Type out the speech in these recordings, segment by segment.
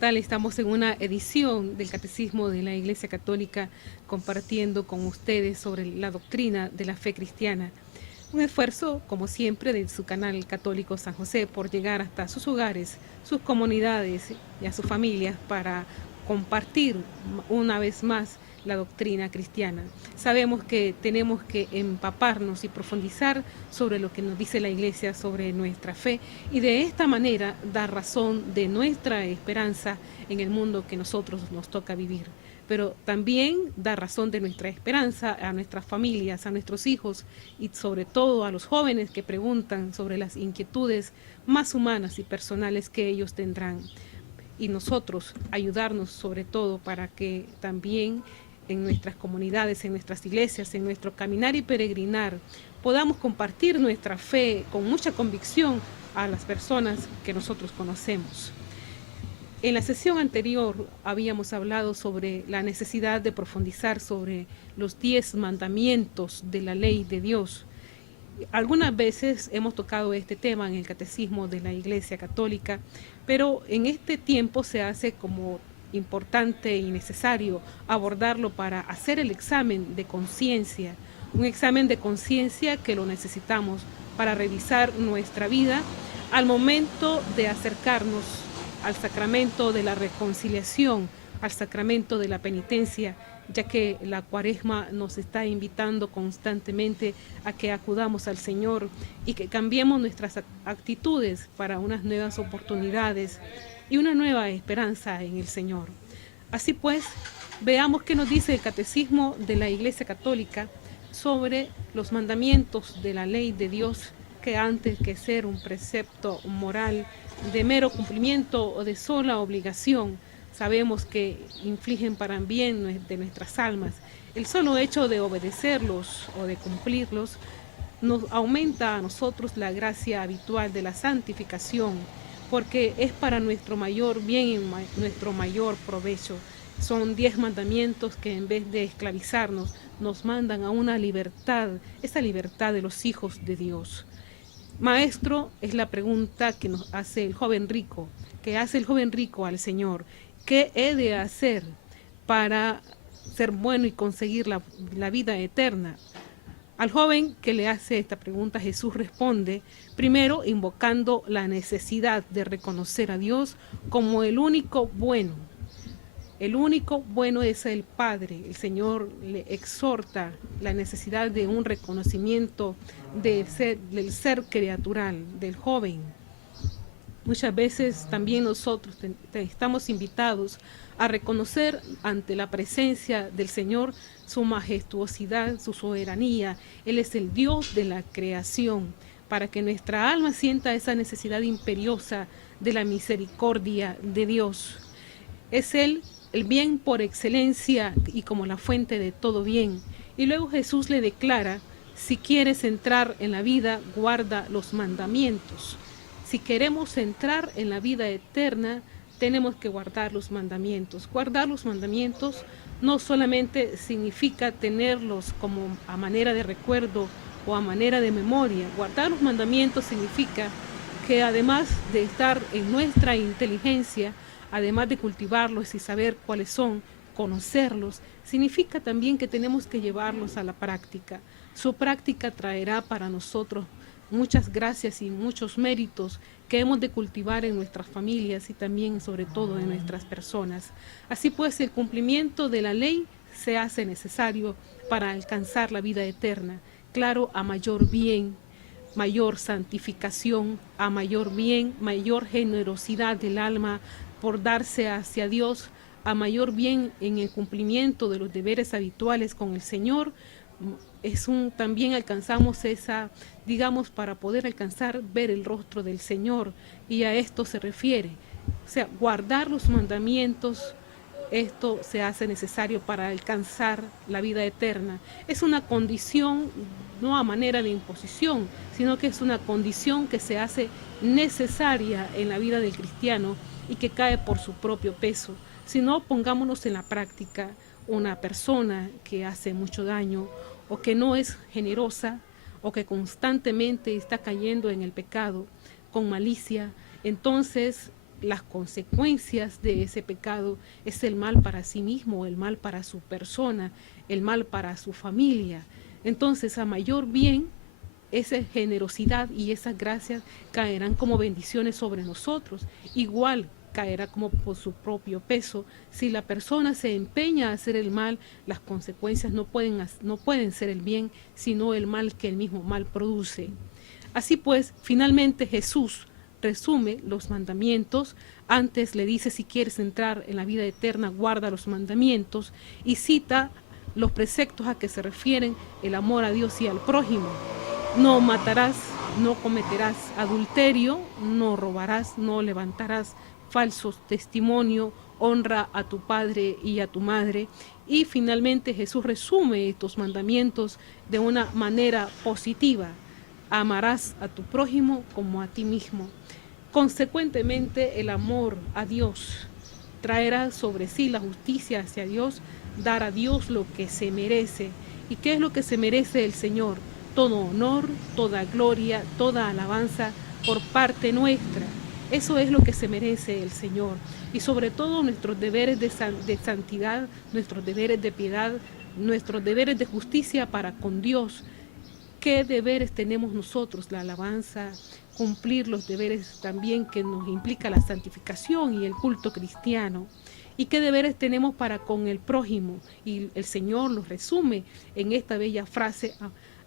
tal? Estamos en una edición del Catecismo de la Iglesia Católica compartiendo con ustedes sobre la doctrina de la fe cristiana. Un esfuerzo, como siempre, de su canal católico San José por llegar hasta sus hogares, sus comunidades y a sus familias para compartir una vez más la doctrina cristiana. Sabemos que tenemos que empaparnos y profundizar sobre lo que nos dice la Iglesia sobre nuestra fe y de esta manera dar razón de nuestra esperanza en el mundo que nosotros nos toca vivir, pero también dar razón de nuestra esperanza a nuestras familias, a nuestros hijos y sobre todo a los jóvenes que preguntan sobre las inquietudes más humanas y personales que ellos tendrán. Y nosotros ayudarnos sobre todo para que también en nuestras comunidades, en nuestras iglesias, en nuestro caminar y peregrinar, podamos compartir nuestra fe con mucha convicción a las personas que nosotros conocemos. En la sesión anterior habíamos hablado sobre la necesidad de profundizar sobre los 10 mandamientos de la ley de Dios. Algunas veces hemos tocado este tema en el Catecismo de la Iglesia Católica, pero en este tiempo se hace como importante y necesario abordarlo para hacer el examen de conciencia, un examen de conciencia que lo necesitamos para revisar nuestra vida al momento de acercarnos al sacramento de la reconciliación, al sacramento de la penitencia, ya que la Cuaresma nos está invitando constantemente a que acudamos al Señor y que cambiemos nuestras actitudes para unas nuevas oportunidades y una nueva esperanza en el Señor. Así pues, veamos qué nos dice el Catecismo de la Iglesia Católica sobre los mandamientos de la ley de Dios, que antes que ser un precepto moral de mero cumplimiento o de sola obligación, sabemos que infligen para bien de nuestras almas. El solo hecho de obedecerlos o de cumplirlos nos aumenta a nosotros la gracia habitual de la santificación, porque es para nuestro mayor bien y nuestro mayor provecho. Son 10 mandamientos que en vez de esclavizarnos, nos mandan a una libertad, esa libertad de los hijos de Dios. Maestro, es la pregunta que nos hace el joven rico, que hace el joven rico al Señor. ¿Qué he de hacer para ser bueno y conseguir la vida eterna? Al joven que le hace esta pregunta, Jesús responde, primero invocando la necesidad de reconocer a Dios como el único bueno. El único bueno es el Padre. El Señor le exhorta la necesidad de un reconocimiento del ser criatural, del joven. Muchas veces también nosotros estamos invitados a reconocer ante la presencia del Señor su majestuosidad, su soberanía. Él es el Dios de la creación, para que nuestra alma sienta esa necesidad imperiosa de la misericordia de Dios. Es Él el bien por excelencia y como la fuente de todo bien. Y luego Jesús le declara, si quieres entrar en la vida, guarda los mandamientos. Si queremos entrar en la vida eterna, tenemos que guardar los mandamientos. Guardar los mandamientos no solamente significa tenerlos como a manera de recuerdo o a manera de memoria. Guardar los mandamientos significa que además de estar en nuestra inteligencia, además de cultivarlos y saber cuáles son, conocerlos, significa también que tenemos que llevarlos a la práctica. Su práctica traerá para nosotros muchas gracias y muchos méritos que hemos de cultivar en nuestras familias y también sobre todo en nuestras personas. Así pues, el cumplimiento de la ley se hace necesario para alcanzar la vida eterna, claro, a mayor bien, mayor santificación, a mayor bien, mayor generosidad del alma por darse hacia Dios, a mayor bien en el cumplimiento de los deberes habituales con el Señor. También alcanzamos esa, digamos, para poder alcanzar ver el rostro del Señor, y a esto se refiere. O sea, guardar los mandamientos, esto se hace necesario para alcanzar la vida eterna. Es una condición, no a manera de imposición, sino que es una condición que se hace necesaria en la vida del cristiano y que cae por su propio peso. Si no, pongámonos en la práctica. Una persona que hace mucho daño o que no es generosa o que constantemente está cayendo en el pecado con malicia, entonces las consecuencias de ese pecado es el mal para sí mismo, el mal para su persona, el mal para su familia. Entonces, a mayor bien, esa generosidad y esas gracias caerán como bendiciones sobre nosotros. Igual caerá como por su propio peso. Si la persona se empeña a hacer el mal, las consecuencias no pueden ser el bien, sino el mal que el mismo mal produce. Así pues, finalmente Jesús resume los mandamientos. Antes le dice: si quieres entrar en la vida eterna, guarda los mandamientos, y cita los preceptos a que se refieren el amor a Dios y al prójimo. No matarás, no cometerás adulterio, no robarás, no levantarás falsos testimonio, honra a tu padre y a tu madre. Y finalmente Jesús resume estos mandamientos de una manera positiva: amarás a tu prójimo como a ti mismo. Consecuentemente, el amor a Dios traerá sobre sí la justicia hacia Dios, dar a Dios lo que se merece. ¿Y qué es lo que se merece el Señor? Todo honor, toda gloria, toda alabanza por parte nuestra. Eso es lo que se merece el Señor. Y sobre todo nuestros deberes de santidad, nuestros deberes de piedad, nuestros deberes de justicia para con Dios. ¿Qué deberes tenemos nosotros? La alabanza, cumplir los deberes también que nos implica la santificación y el culto cristiano. ¿Y qué deberes tenemos para con el prójimo? Y el Señor los resume en esta bella frase: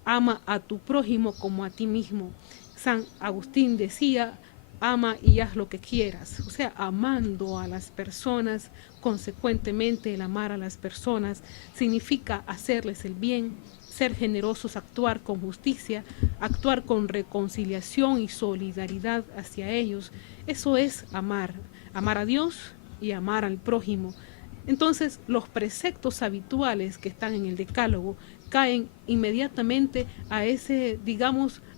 ama a tu prójimo como a ti mismo. San Agustín decía: ama y haz lo que quieras. O sea, amando a las personas, consecuentemente el amar a las personas significa hacerles el bien, ser generosos, actuar con justicia, actuar con reconciliación y solidaridad hacia ellos. Eso es amar, amar a Dios y amar al prójimo. Entonces, los preceptos habituales que están en el Decálogo caen inmediatamente a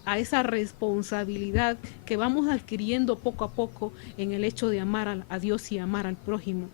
a esa responsabilidad que vamos adquiriendo poco a poco en el hecho de amar a Dios y amar al prójimo.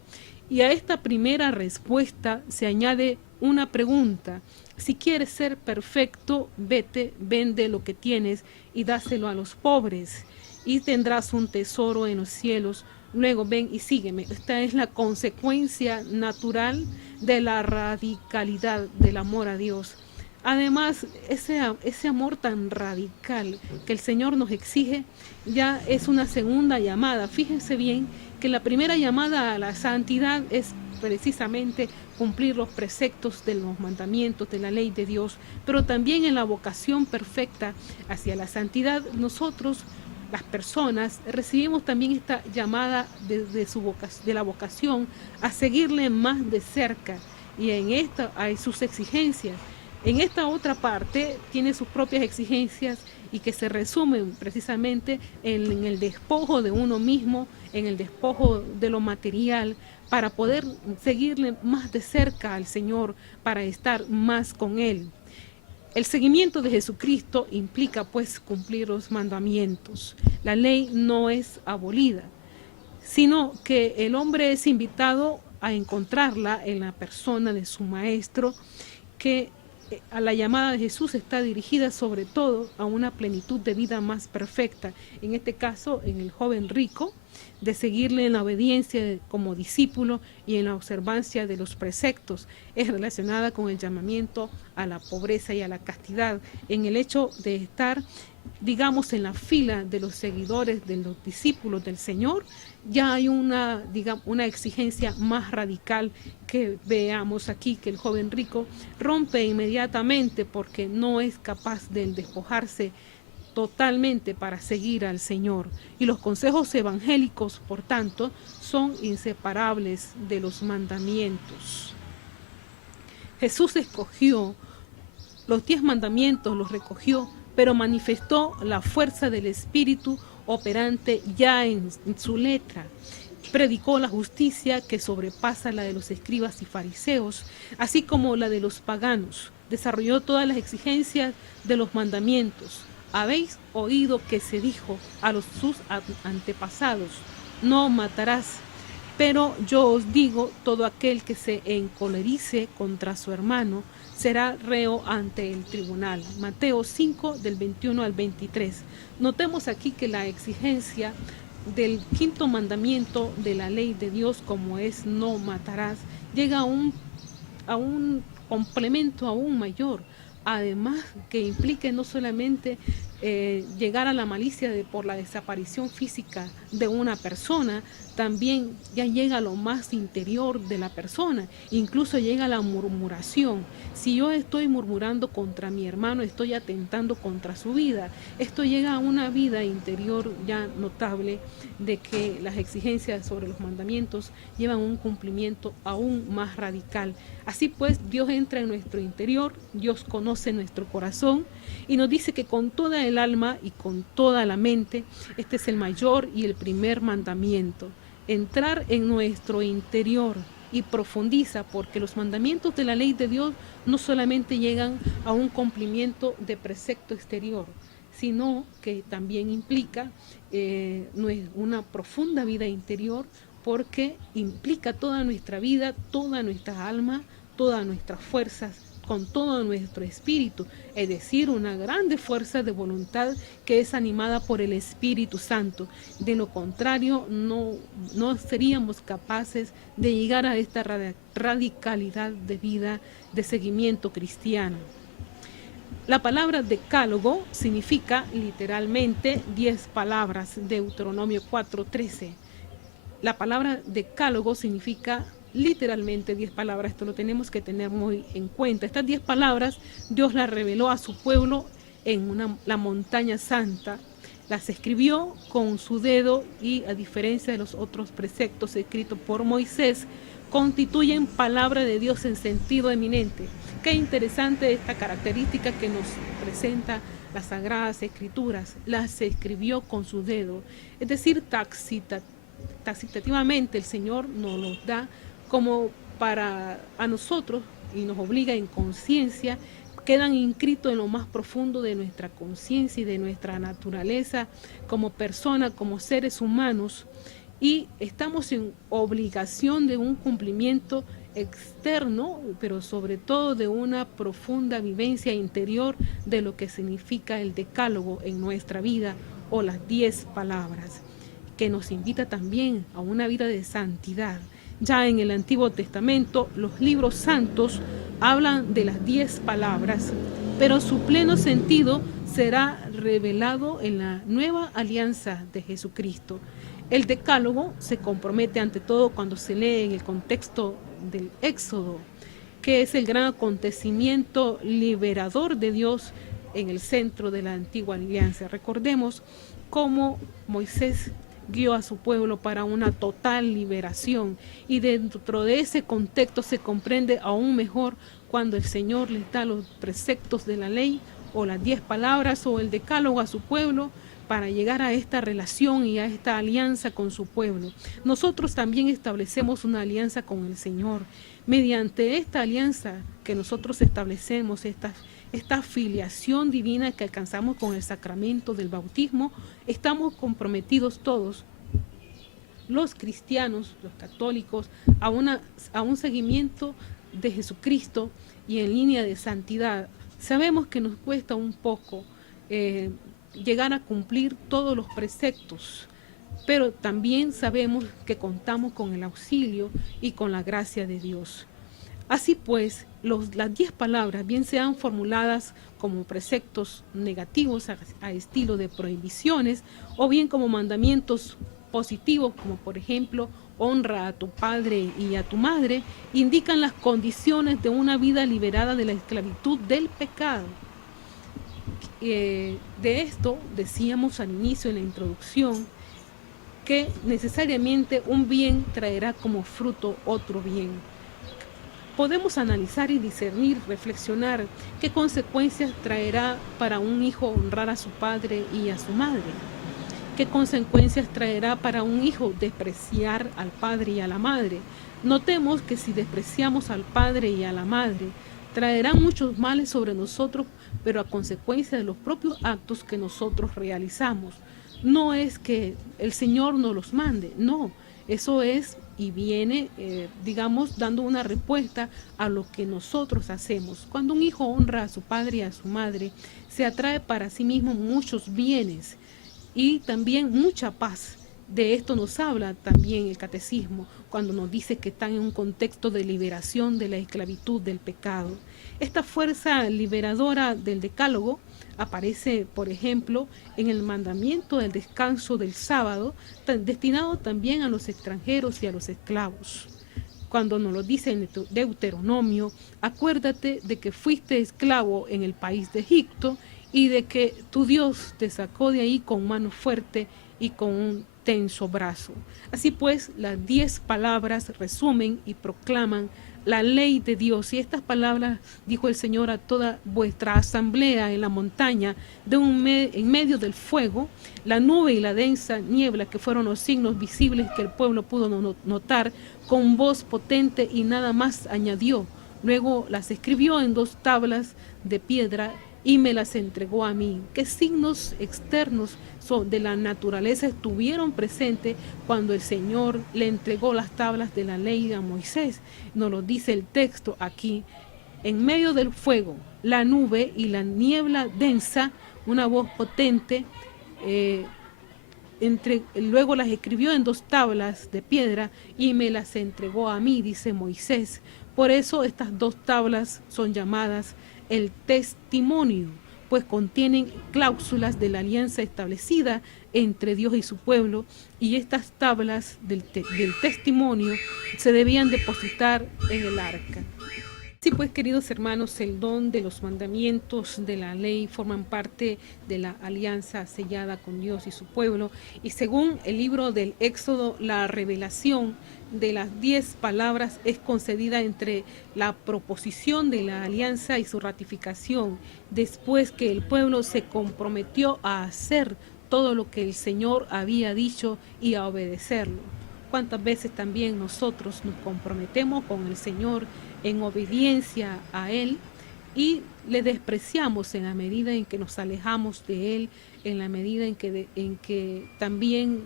Y a esta primera respuesta se añade una pregunta: si quieres ser perfecto, vete, vende lo que tienes y dáselo a los pobres, y tendrás un tesoro en los cielos. Luego ven y sígueme. Esta es la consecuencia natural de la radicalidad del amor a Dios. Además, ese amor tan radical que el Señor nos exige ya es una segunda llamada. Fíjense bien que la primera llamada a la santidad es precisamente cumplir los preceptos de los mandamientos de la ley de Dios, pero también en la vocación perfecta hacia la santidad, nosotros, las personas, recibimos también esta llamada de la vocación a seguirle más de cerca, y en esta hay sus exigencias. En esta otra parte tiene sus propias exigencias, y que se resumen precisamente en el despojo de uno mismo, en el despojo de lo material, para poder seguirle más de cerca al Señor, para estar más con Él. El seguimiento de Jesucristo implica pues cumplir los mandamientos. La ley no es abolida, sino que el hombre es invitado a encontrarla en la persona de su maestro, que a la llamada de Jesús está dirigida sobre todo a una plenitud de vida más perfecta. En este caso, en el joven rico, de seguirle en la obediencia como discípulo y en la observancia de los preceptos. Es relacionada con el llamamiento a la pobreza y a la castidad, en el hecho de estar, digamos, en la fila de los seguidores, de los discípulos del Señor. Ya hay una exigencia más radical que veamos aquí, que el joven rico rompe inmediatamente porque no es capaz de despojarse totalmente para seguir al Señor. Y los consejos evangélicos, por tanto, son inseparables de los mandamientos. Jesús escogió los 10 mandamientos, los recogió, pero manifestó la fuerza del Espíritu operante ya en su letra. Predicó la justicia que sobrepasa la de los escribas y fariseos, así como la de los paganos. Desarrolló todas las exigencias de los mandamientos. Habéis oído que se dijo a sus antepasados: no matarás. Pero yo os digo, todo aquel que se encolerice contra su hermano será reo ante el tribunal. Mateo 5, del 21 al 23. Notemos aquí que la exigencia del quinto mandamiento de la ley de Dios, como es no matarás, llega a un complemento aún mayor, además que implique no solamente llegar a la malicia por la desaparición física de una persona, también ya llega a lo más interior de la persona, incluso llega a la murmuración. Si yo estoy murmurando contra mi hermano, estoy atentando contra su vida. Esto llega a una vida interior ya notable de que las exigencias sobre los mandamientos llevan un cumplimiento aún más radical. Así pues, Dios entra en nuestro interior, Dios conoce nuestro corazón y nos dice que con toda el alma y con toda la mente, este es el mayor y el primer mandamiento. Entrar en nuestro interior y profundiza, porque los mandamientos de la ley de Dios no solamente llegan a un cumplimiento de precepto exterior, sino que también implica una profunda vida interior, porque implica toda nuestra vida, toda nuestra alma, todas nuestras fuerzas, con todo nuestro espíritu, es decir, una grande fuerza de voluntad que es animada por el Espíritu Santo. De lo contrario, no seríamos capaces de llegar a esta radicalidad de vida, de seguimiento cristiano. La palabra decálogo significa literalmente 10 palabras, Deuteronomio 4:13. La palabra decálogo significa literalmente 10 palabras, esto lo tenemos que tener muy en cuenta. Estas 10 palabras Dios las reveló a su pueblo en la montaña santa, las escribió con su dedo y, a diferencia de los otros preceptos escritos por Moisés, constituyen palabra de Dios en sentido eminente. Qué interesante esta característica que nos presenta las Sagradas Escrituras. Las escribió con su dedo, es decir, taxitativamente el Señor nos los da como para a nosotros y nos obliga en conciencia, quedan inscritos en lo más profundo de nuestra conciencia y de nuestra naturaleza como persona, como seres humanos, y estamos en obligación de un cumplimiento externo, pero sobre todo de una profunda vivencia interior de lo que significa el decálogo en nuestra vida, o las 10 palabras, que nos invita también a una vida de santidad. Ya en el Antiguo Testamento, los libros santos hablan de las 10 palabras, pero su pleno sentido será revelado en la nueva alianza de Jesucristo. El decálogo se compromete ante todo cuando se lee en el contexto del Éxodo, que es el gran acontecimiento liberador de Dios en el centro de la antigua alianza. Recordemos cómo Moisés guió a su pueblo para una total liberación, y dentro de ese contexto se comprende aún mejor cuando el Señor les da los preceptos de la ley, o las 10 palabras, o el decálogo a su pueblo, para llegar a esta relación y a esta alianza con su pueblo. Nosotros también establecemos una alianza con el Señor. Mediante esta alianza que nosotros establecemos, esta filiación divina que alcanzamos con el sacramento del bautismo, estamos comprometidos todos, los cristianos, los católicos, a un seguimiento de Jesucristo y en línea de santidad. Sabemos que nos cuesta un poco llegar a cumplir todos los preceptos, pero también sabemos que contamos con el auxilio y con la gracia de Dios. Así pues, las 10 palabras, bien sean formuladas como preceptos negativos a estilo de prohibiciones, o bien como mandamientos positivos, como por ejemplo, honra a tu padre y a tu madre, indican las condiciones de una vida liberada de la esclavitud del pecado. De esto decíamos al inicio en la introducción, que necesariamente un bien traerá como fruto otro bien. Podemos analizar y discernir, reflexionar qué consecuencias traerá para un hijo honrar a su padre y a su madre. ¿Qué consecuencias traerá para un hijo despreciar al padre y a la madre? Notemos que si despreciamos al padre y a la madre, traerán muchos males sobre nosotros, pero a consecuencia de los propios actos que nosotros realizamos. No es que el Señor nos los mande, no, eso es y viene, dando una respuesta a lo que nosotros hacemos. Cuando un hijo honra a su padre y a su madre, se atrae para sí mismo muchos bienes y también mucha paz, De esto nos habla también el catecismo cuando nos dice que están en un contexto de liberación de la esclavitud del pecado. Esta fuerza liberadora del decálogo aparece, por ejemplo, en el mandamiento del descanso del sábado, destinado también a los extranjeros y a los esclavos. Cuando nos lo dice en Deuteronomio, acuérdate de que fuiste esclavo en el país de Egipto y de que tu Dios te sacó de ahí con mano fuerte y con un tenso brazo. Así pues, las 10 palabras resumen y proclaman la ley de Dios. Y estas palabras dijo el Señor a toda vuestra asamblea en la montaña, en medio del fuego, la nube y la densa niebla, que fueron los signos visibles que el pueblo pudo notar, con voz potente, y nada más añadió. Luego las escribió en 2 tablas de piedra y me las entregó a mí. ¿Qué signos externos de la naturaleza estuvieron presentes cuando el Señor le entregó las tablas de la ley a Moisés? Nos lo dice el texto aquí. En medio del fuego, la nube y la niebla densa, una voz potente, luego las escribió en 2 tablas de piedra y me las entregó a mí, dice Moisés. Por eso estas 2 tablas son llamadas el testimonio, pues contienen cláusulas de la alianza establecida entre Dios y su pueblo, y estas tablas del testimonio se debían depositar en el arca. Sí, pues, queridos hermanos, el don de los mandamientos de la ley forman parte de la alianza sellada con Dios y su pueblo, y según el libro del Éxodo, la revelación de las 10 palabras es concedida entre la proposición de la alianza y su ratificación, después que el pueblo se comprometió a hacer todo lo que el Señor había dicho y a obedecerlo. ¿Cuántas veces también nosotros nos comprometemos con el Señor en obediencia a Él y le despreciamos en la medida en que nos alejamos de Él, en la medida en que también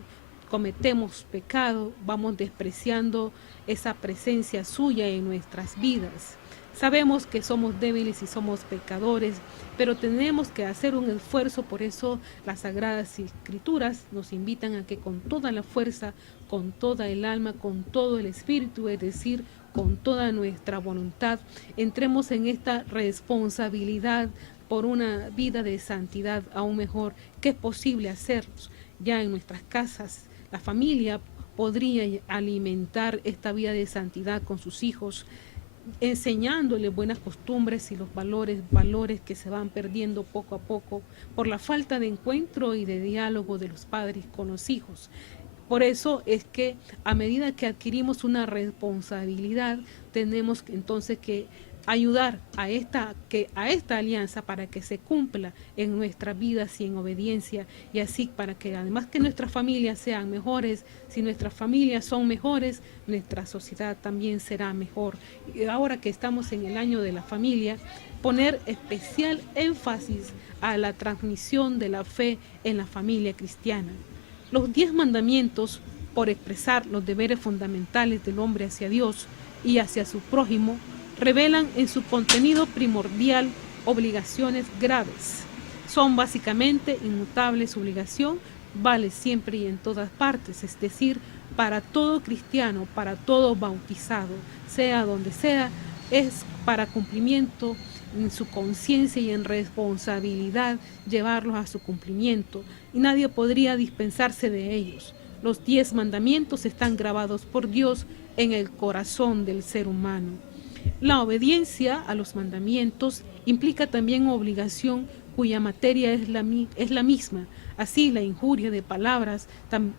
cometemos pecado, vamos despreciando esa presencia suya en nuestras vidas? Sabemos que somos débiles y somos pecadores, pero tenemos que hacer un esfuerzo. Por eso las Sagradas Escrituras nos invitan a que con toda la fuerza, con toda el alma, con todo el espíritu, es decir, con toda nuestra voluntad, entremos en esta responsabilidad por una vida de santidad aún mejor, que es posible hacerlos ya en nuestras casas. La familia podría alimentar esta vida de santidad con sus hijos, enseñándole buenas costumbres y los valores que se van perdiendo poco a poco por la falta de encuentro y de diálogo de los padres con los hijos. Por eso es que a medida que adquirimos una responsabilidad, tenemos entonces que ayudar a esta alianza para que se cumpla en nuestras vidas y en obediencia, y así para que además que nuestras familias sean mejores. Si nuestras familias son mejores, nuestra sociedad también será mejor. Y ahora que estamos en el año de la familia, poner especial énfasis a la transmisión de la fe en la familia cristiana. Los 10 mandamientos, por expresar los deberes fundamentales del hombre hacia Dios y hacia su prójimo, revelan en su contenido primordial obligaciones graves. Son básicamente inmutables. Su obligación vale siempre y en todas partes, es decir, para todo cristiano, para todo bautizado, sea donde sea, es para cumplimiento en su conciencia y en responsabilidad llevarlos a su cumplimiento, y nadie podría dispensarse de ellos. Los 10 mandamientos están grabados por Dios en el corazón del ser humano. La obediencia a los mandamientos implica también obligación cuya materia es la misma. Así, la injuria de palabras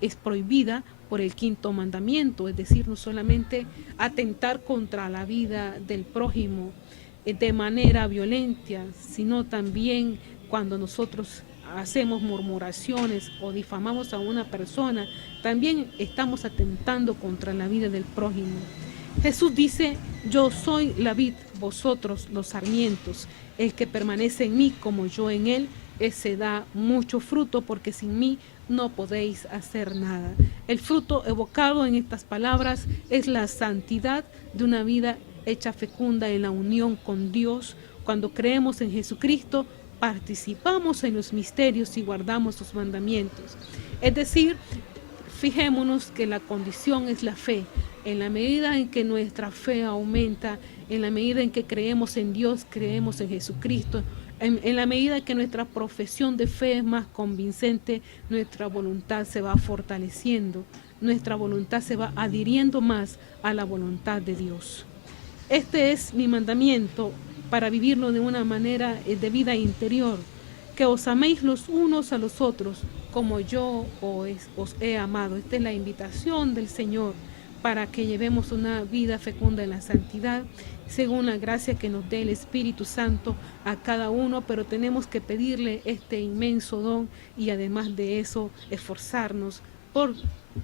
es prohibida por el 5.º mandamiento, es decir, no solamente atentar contra la vida del prójimo de manera violenta, sino también cuando nosotros hacemos murmuraciones o difamamos a una persona, también estamos atentando contra la vida del prójimo. Jesús dice: yo soy la vid, vosotros los sarmientos. El que permanece en mí como yo en él, ese da mucho fruto, porque sin mí no podéis hacer nada. El fruto evocado en estas palabras es la santidad de una vida hecha fecunda en la unión con Dios. Cuando creemos en Jesucristo, participamos en los misterios y guardamos sus mandamientos. Es decir, fijémonos que la condición es la fe. En la medida en que nuestra fe aumenta, en la medida en que creemos en Dios, creemos en Jesucristo, en la medida que nuestra profesión de fe es más convincente, nuestra voluntad se va fortaleciendo, nuestra voluntad se va adhiriendo más a la voluntad de Dios. Este es mi mandamiento para vivirlo de una manera de vida interior, que os améis los unos a los otros como yo os he amado. Esta es la invitación del Señor para que llevemos una vida fecunda en la santidad, según la gracia que nos dé el Espíritu Santo a cada uno, pero tenemos que pedirle este inmenso don y además de eso esforzarnos por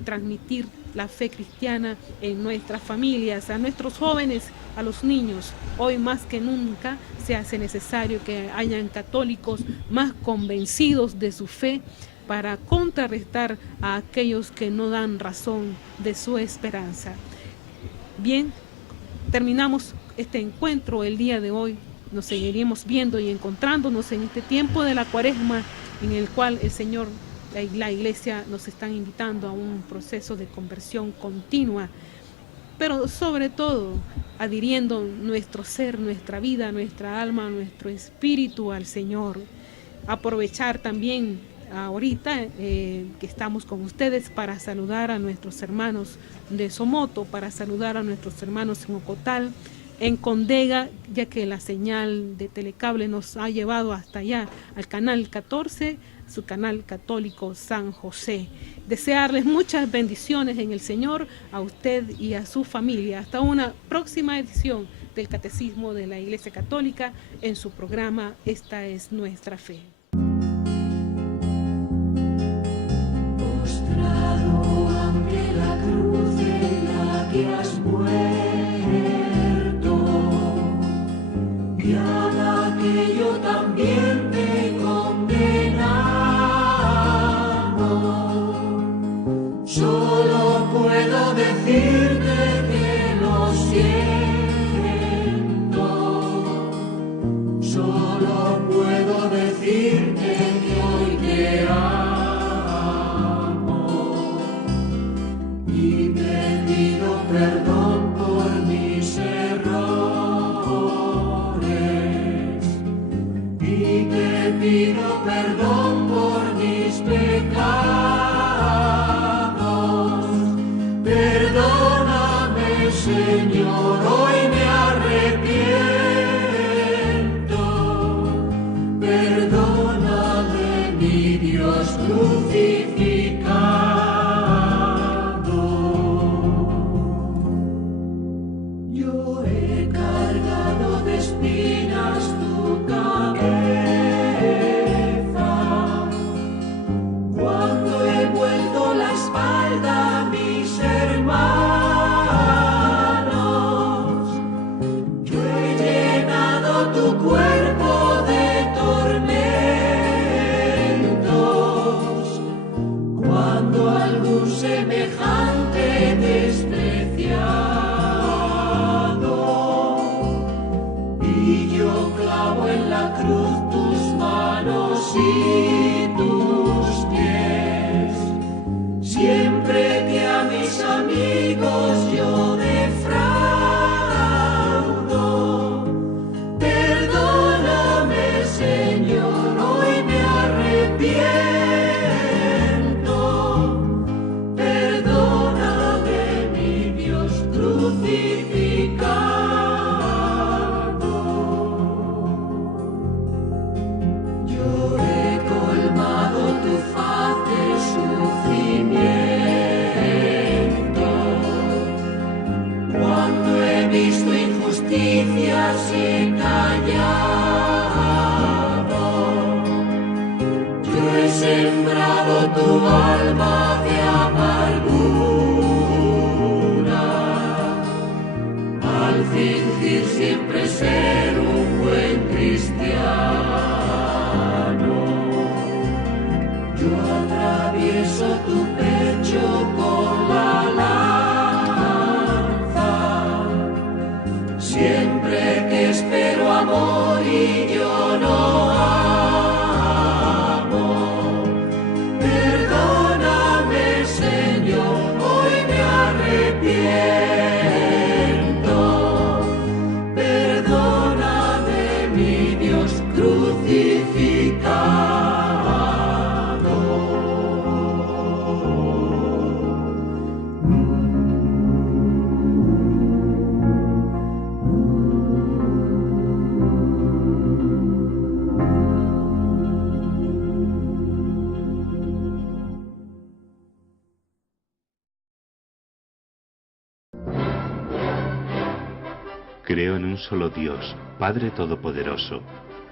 transmitir la fe cristiana en nuestras familias, a nuestros jóvenes, a los niños. Hoy más que nunca se hace necesario que hayan católicos más convencidos de su fe para contrarrestar a aquellos que no dan razón de su esperanza. Bien, terminamos este encuentro el día de hoy. Nos seguiremos viendo y encontrándonos en este tiempo de la Cuaresma, en el cual el Señor, la Iglesia, nos están invitando a un proceso de conversión continua, pero sobre todo adhiriendo nuestro ser, nuestra vida, nuestra alma, nuestro espíritu al Señor. Aprovechar también ahorita que estamos con ustedes para saludar a nuestros hermanos de Somoto, para saludar a nuestros hermanos en Ocotal, en Condega, ya que la señal de Telecable nos ha llevado hasta allá, al canal 14, su canal católico San José. Desearles muchas bendiciones en el Señor, a usted y a su familia. Hasta una próxima edición del Catecismo de la Iglesia Católica en su programa Esta es nuestra fe. Postrado ante la cruz en la que has muerto, y a la que yo también te he condenado, solo puedo decirte que lo siento, solo puedo decirte que hoy te amo y te pido perdón por mis errores y te pido perdón por mis pecados. Perdóname, Señor, hoy me arrepiento. Perdóname, mi Dios crucificado. Yo he cargado de espinas tu cabeza, cuando he vuelto la espalda a mis hermanos. Yo he llenado tu cuerpo de tormentos, cuando algún semejante despreciado. Y yo clavo en la cruz tus manos y tus pies, siempre que a mis amigos yo defraudo. Perdóname, Señor, hoy me arrepiento. Perdóname, mi Dios crucificado. Yo he colmado tu faz de sufrimiento, cuando he visto injusticias y he callado. Yo he sembrado tu alma de amargura, al fingir siempre ser un buen cristiano. Yo atravieso tu pecho con la lanza, siempre que espero amor y yo no amo. Perdóname, Señor. Creo en un solo Dios, Padre Todopoderoso,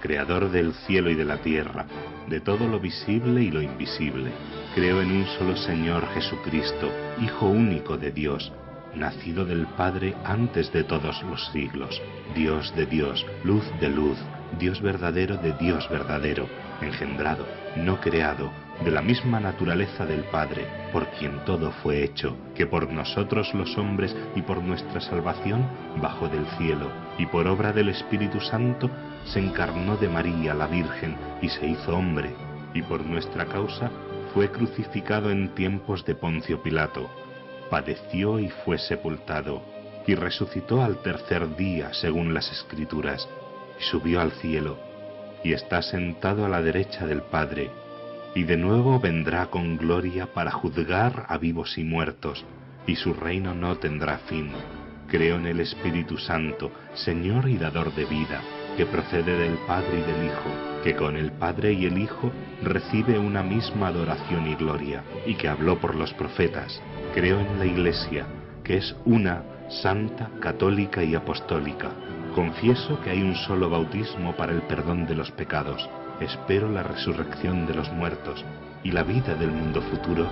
Creador del cielo y de la tierra, de todo lo visible y lo invisible. Creo en un solo Señor Jesucristo, Hijo único de Dios, nacido del Padre antes de todos los siglos, Dios de Dios, luz de luz, Dios verdadero de Dios verdadero, engendrado, no creado, de la misma naturaleza del Padre, por quien todo fue hecho, que por nosotros los hombres y por nuestra salvación bajó del cielo, y por obra del Espíritu Santo se encarnó de María la Virgen y se hizo hombre, y por nuestra causa fue crucificado en tiempos de Poncio Pilato, padeció y fue sepultado, y resucitó al tercer día según las Escrituras, y subió al cielo, y está sentado a la derecha del Padre, y de nuevo vendrá con gloria para juzgar a vivos y muertos, y su reino no tendrá fin. Creo en el Espíritu Santo, Señor y dador de vida, que procede del Padre y del Hijo, que con el Padre y el Hijo recibe una misma adoración y gloria, y que habló por los profetas. Creo en la Iglesia, que es una, santa, católica y apostólica. Confieso que hay un solo bautismo para el perdón de los pecados. Espero la resurrección de los muertos y la vida del mundo futuro.